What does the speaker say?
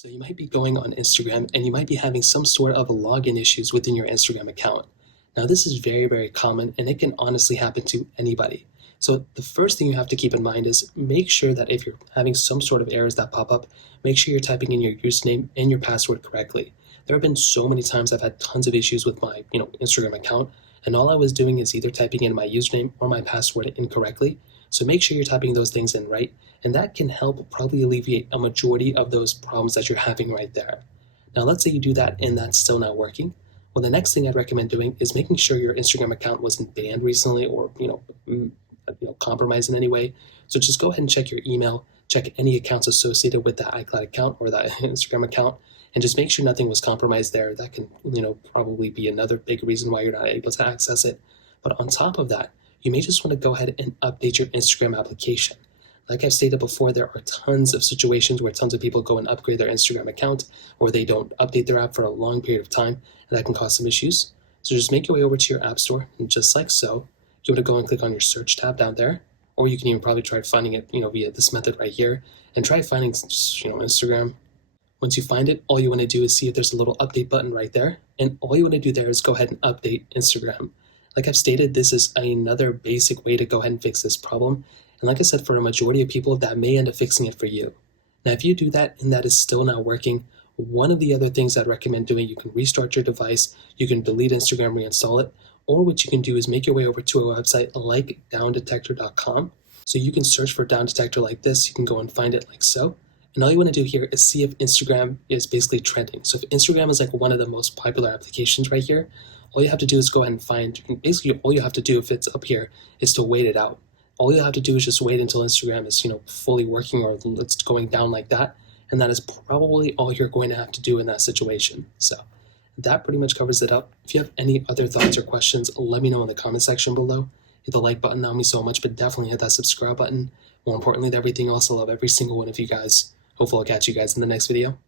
So you might be going on Instagram and you might be having some sort of login issues within your Instagram account. Now, this is very, very common and it can honestly happen to anybody. So the first thing you have to keep in mind is make sure that if you're having some sort of errors that pop up, make sure you're typing in your username and your password correctly. There have been so many times I've had tons of issues with my, Instagram account, and all I was doing is either typing in my username or my password incorrectly. So make sure you're typing those things in right, and that can help probably alleviate a majority of those problems that you're having right there. Now, let's say you do that and that's still not working. Well, the next thing I'd recommend doing is making sure your Instagram account wasn't banned recently or compromised in any way. So just go ahead and check your email, check any accounts associated with that iCloud account or that Instagram account, and just make sure nothing was compromised there. That can probably be another big reason why you're not able to access it. But on top of that, you may just want to go ahead and update your Instagram application. Like I've stated before, there are tons of situations where tons of people go and upgrade their Instagram account, or they don't update their app for a long period of time, and that can cause some issues. So just make your way over to your app store, and just like so, you want to go and click on your search tab down there, or you can even probably try finding it, via this method right here, and try finding, Instagram. Once you find it, all you want to do is see if there's a little update button right there, and all you want to do there is go ahead and update Instagram. Like I've stated, this is another basic way to go ahead and fix this problem. And like I said, for a majority of people, that may end up fixing it for you. Now, if you do that and that is still not working, one of the other things I'd recommend doing, you can restart your device, you can delete Instagram, reinstall it, or what you can do is make your way over to a website like downdetector.com. So you can search for down detector like this, you can go and find it like so. And all you want to do here is see if Instagram is basically trending. So if Instagram is like one of the most popular applications right here, all you have to do is go ahead and find, basically all you have to do if it's up here is to wait it out. All you have to do is just wait until Instagram is, fully working or it's going down like that. And that is probably all you're going to have to do in that situation. So that pretty much covers it up. If you have any other thoughts or questions, let me know in the comment section below. Hit the like button, that means so much, but definitely hit that subscribe button. More importantly than everything else, I love every single one of you guys. Hopefully I'll catch you guys in the next video.